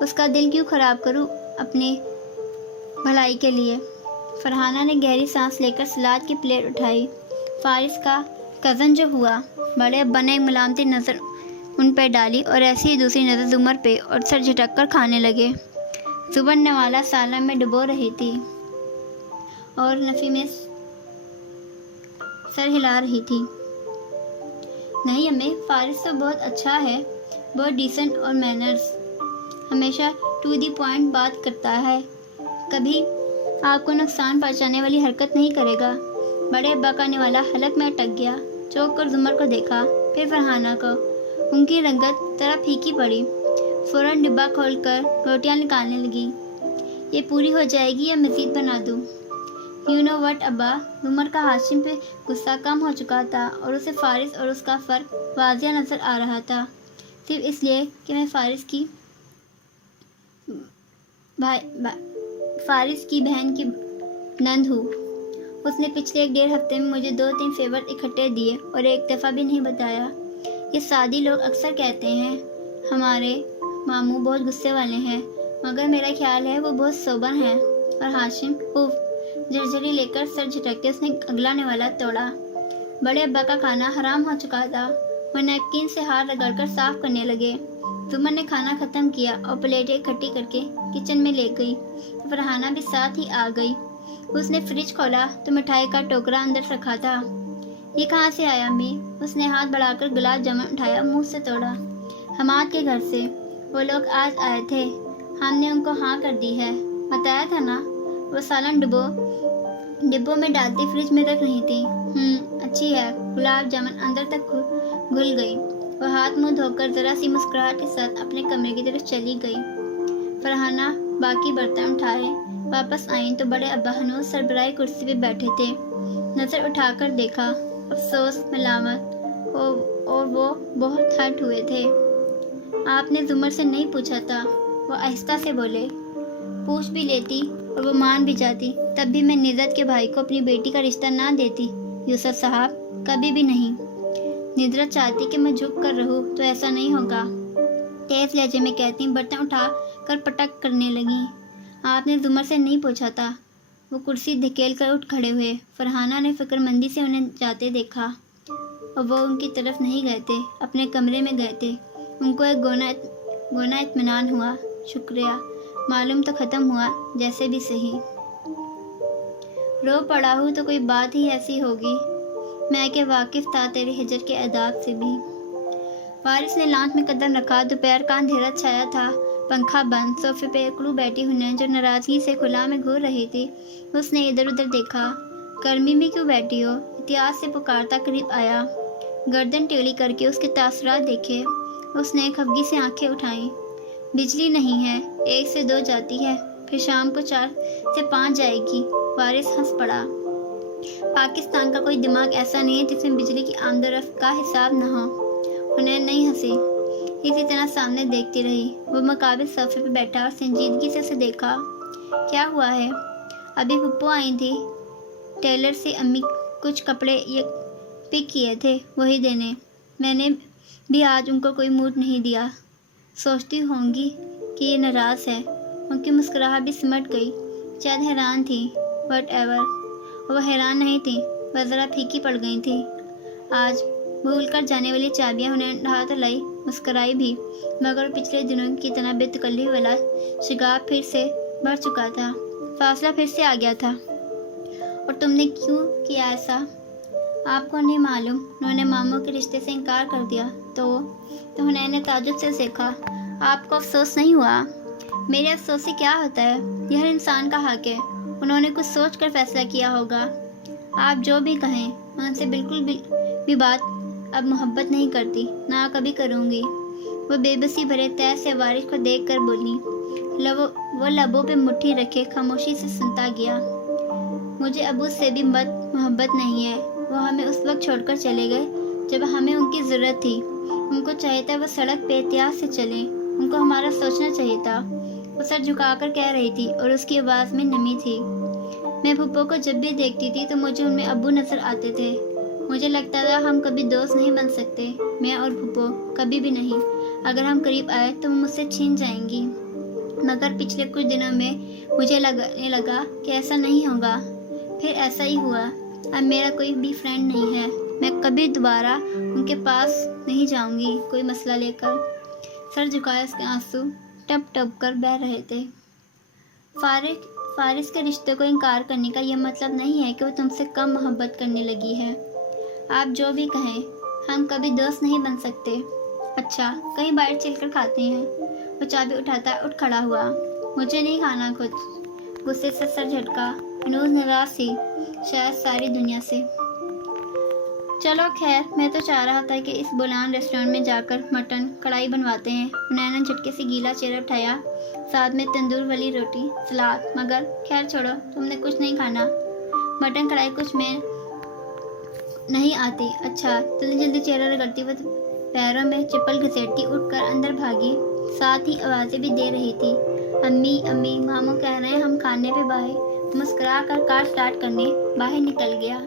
اس کا دل کیوں خراب کروں اپنی بھلائی کے لیے؟ فرحانہ نے گہری سانس لے کر سلاد کی پلیٹ اٹھائی۔ فارس کا کزن جو ہوا، بڑے ابا نے ایک ملامتی نظر ان پہ ڈالی اور ایسی ہی دوسری نظر زمر پہ، اور سر جھٹک کر کھانے لگے۔ زمر نوالا سالن میں ڈبو رہی تھی اور نفی میں سر ہلا رہی تھی۔ نہیں امی، فارس تو بہت اچھا ہے، بہت ڈیسنٹ اور مینرز، ہمیشہ ٹو دی پوائنٹ بات کرتا ہے، کبھی آپ کو نقصان پہنچانے والی حرکت نہیں کرے گا۔ بڑے ابا کا نوالا حلق میں اٹک گیا، چوک کر زمر کو دیکھا، پھر فرحانہ کو۔ ان کی رنگت ذرا پھیکی پڑی، فوراً ڈبہ کھول کر روٹیاں نکالنے لگی۔ یہ پوری ہو جائے گی یا مزید بنا دوں؟ یو نو وٹ ابا، زمر کا ہاشم پہ غصہ کم ہو چکا تھا اور اسے فارس اور اس کا فرق واضح نظر آ رہا تھا، صرف اس لیے کہ میں فارس کی بہن کی نند ہوں۔ اس نے پچھلے 1.5 ہفتے میں مجھے 2-3 فیور اکٹھے دیے اور ایک دفعہ بھی نہیں بتایا۔ یہ سادی لوگ اکثر کہتے ہیں ہمارے ماموں بہت غصے والے ہیں، مگر میرا خیال ہے وہ بہت سوبر ہیں۔ اور ہاشم، اوف! جھرجھری لے کر سر جھٹکتے اس نے اگلا نوالا توڑا۔ بڑے ابا کا کھانا حرام ہو چکا تھا، وہ نیپکن سے ہاتھ رگڑ کر صاف کرنے لگے۔ زمر نے کھانا ختم کیا اور پلیٹیں اکٹھی کر کے کچن میں لے گئی۔ فرحانہ بھی ساتھ ہی آ گئی۔ اس نے فریج کھولا تو مٹھائی کا ٹوکرا اندر رکھا تھا۔ یہ کہاں سے آیا امی؟ اس نے ہاتھ بڑھا کر گلاب جامن اٹھایا، منہ سے توڑا۔ حماد کے گھر سے، وہ لوگ آج آئے تھے، ہم نے ان کو ہاں کر دی ہے، بتایا تھا نا؟ وہ سالن ڈبوں میں ڈالتی فریج میں رکھ رہی تھی۔ اچھی ہے۔ گلاب جامن اندر تک گھل گئی۔ وہ ہاتھ منہ دھو کر ذرا سی مسکراہٹ کے ساتھ اپنے کمرے کی طرف چلی گئی۔ فرحانہ باقی برتن اٹھائے واپس آئیں تو بڑے ابا ہنوز سربراہی کرسی پہ بیٹھے تھے۔ نظر اٹھا کر دیکھا، افسوس، ملامت، اور وہ بہت ہرٹ ہوئے تھے۔ آپ نے زمر سے نہیں پوچھا تھا، وہ آہستہ سے بولے۔ پوچھ بھی لیتی اور وہ مان بھی جاتی، تب بھی میں ندرت کے بھائی کو اپنی بیٹی کا رشتہ نہ دیتی یوسف صاحب، کبھی بھی نہیں۔ ندرت چاہتی کہ میں جھک کر رہوں تو ایسا نہیں ہوگا، تیز لہجے میں کہتی، برتن اٹھا کر پٹک کرنے لگیں۔ آپ نے زمر سے نہیں پوچھا تھا۔ وہ کرسی دھکیل کر اٹھ کھڑے ہوئے۔ فرحانہ نے فکر مندی سے انہیں جاتے دیکھا، اور وہ ان کی طرف نہیں گئے تھے، اپنے کمرے میں گئے تھے۔ ان کو ایک گونا اطمینان ہوا۔ شکریہ، معلوم تو ختم ہوا، جیسے بھی صحیح۔ رو پڑا ہوں تو کوئی بات ہی ایسی ہوگی، میں کہ واقف تھا تیرے ہجر کے آداب سے بھی۔ فارس نے لانچ میں قدم رکھا۔ دوپہر کا اندھیرا چھایا تھا، پنکھا بند، صوفے پہ اکڑو بیٹھی ہنیں جو ناراضگی سے کھلا میں گھور رہی تھی۔ اس نے ادھر ادھر دیکھا۔ گرمی میں کیوں بیٹھی ہو؟ احتیاط سے پکارتا قریب آیا۔ گردن ٹیڑھی کر کے اس کے تاثرات دیکھے۔ اس نے خفگی سے آنکھیں اٹھائیں۔ بجلی نہیں ہے، 1 سے 2 جاتی ہے، پھر شام کو 4 سے 5 جائے گی۔ فارس ہنس پڑا۔ پاکستان کا کوئی دماغ ایسا نہیں ہے جس میں بجلی کی آمد و رفت کا حساب نہ ہو۔ انہیں نہیں ہنسی، اسی طرح سامنے دیکھتی رہی۔ وہ مقابل صوفے پہ بیٹھا اور سنجیدگی سے اسے دیکھا۔ کیا ہوا ہے؟ ابھی پھپھو آئی تھی ٹیلر سے، امی کچھ کپڑے پک کیے تھے، وہی دینے۔ میں نے بھی آج ان کو کوئی موڈ نہیں دیا۔ سوچتی ہوں گی کہ یہ ناراض ہے۔ ان کی مسکراہٹ بھی سمٹ گئی، شاید حیران تھی۔ وٹ ایور، وہ حیران نہیں تھی، بس ذرا پھیکی پڑ گئی تھی۔ آج بھول کر جانے والی چابیاں انہیں ہاتھ لائی، مسکرائی بھی، مگر پچھلے دنوں کی طرح بے تکلف والا شگاف پھر سے بڑھ چکا تھا، فاصلہ پھر سے آ گیا تھا۔ اور تم نے کیوں کیا ایسا؟ آپ کو نہیں معلوم، انہوں نے ماموں کے رشتے سے انکار کر دیا۔ تو حنین نے تعجب سے دیکھا۔ آپ کو افسوس نہیں ہوا؟ میرے افسوس سے کیا ہوتا ہے؟ یہ ہر انسان کا حق ہے، انہوں نے کچھ سوچ کر فیصلہ کیا ہوگا۔ آپ جو بھی کہیں، میں ان سے بالکل بھی بات اب محبت نہیں کرتی، نہ کبھی کروں گی۔ وہ بے بسی بھرے تیز سے وارث کو دیکھ کر بولی۔ وہ لبوں پہ مٹھی رکھے خاموشی سے سنتا گیا۔ مجھے ابو سے بھی محبت نہیں ہے، وہ ہمیں اس وقت چھوڑ کر چلے گئے جب ہمیں ان کی ضرورت تھی۔ ان کو چاہیے تھا وہ سڑک پہ احتیاط سے چلیں، ان کو ہمارا سوچنا چاہیے تھا۔ وہ سر جھکا کر کہہ رہی تھی اور اس کی آواز میں نمی تھی۔ میں پھپھو کو جب بھی دیکھتی تھی تو مجھے ان میں ابو نظر آتے تھے۔ مجھے لگتا تھا ہم کبھی دوست نہیں بن سکتے، میں اور پھپھو، کبھی بھی نہیں۔ اگر ہم قریب آئے تو وہ مجھ سے چھین جائیں گی۔ مگر پچھلے کچھ دنوں میں مجھے لگنے لگا کہ ایسا نہیں ہوگا، پھر ایسا ہی ہوا۔ اب میرا کوئی بھی فرینڈ نہیں ہے، میں کبھی دوبارہ ان کے پاس نہیں جاؤں گی کوئی مسئلہ لے کر۔ سر جھکائے اس کے آنسو ٹپ ٹپ کر بہہ رہے تھے۔ فارس کے رشتے کو انکار کرنے کا یہ مطلب نہیں ہے کہ وہ تم سے کم محبت کرنے لگی ہے۔ آپ جو بھی کہیں، ہم کبھی دوست نہیں بن سکتے۔ اچھا، کہیں باہر چل کر کھاتے ہیں؟ وہ چابی اٹھاتا اٹھ کھڑا ہوا۔ مجھے نہیں کھانا کچھ۔ غصے سے سر جھٹکا۔ انوز ناراض تھی، شاید ساری دنیا سے۔ چلو خیر، میں تو چاہ رہا تھا کہ اس بولان ریسٹورانٹ میں جا کر مٹن کڑھائی بنواتے ہیں۔ حنینا نے جھٹکے سے گیلا چہرہ اٹھایا، ساتھ میں تندور والی روٹی، سلاد۔ مگر خیر چھوڑو، تم نے کچھ نہیں کھانا۔ مٹن کڑھائی کچھ میں نہیں آتی۔ اچھا، جلدی جلدی چہرہ رگڑتی وہ پیروں میں چپل گھسیٹتی اٹھ کر اندر بھاگی، ساتھ ہی آوازیں بھی دے رہی تھی۔ امی امی، ماموں کہہ رہے ہیں ہم کھانے پہ باہر۔ مسکرا کر کار سٹارٹ کرنے باہر نکل گیا۔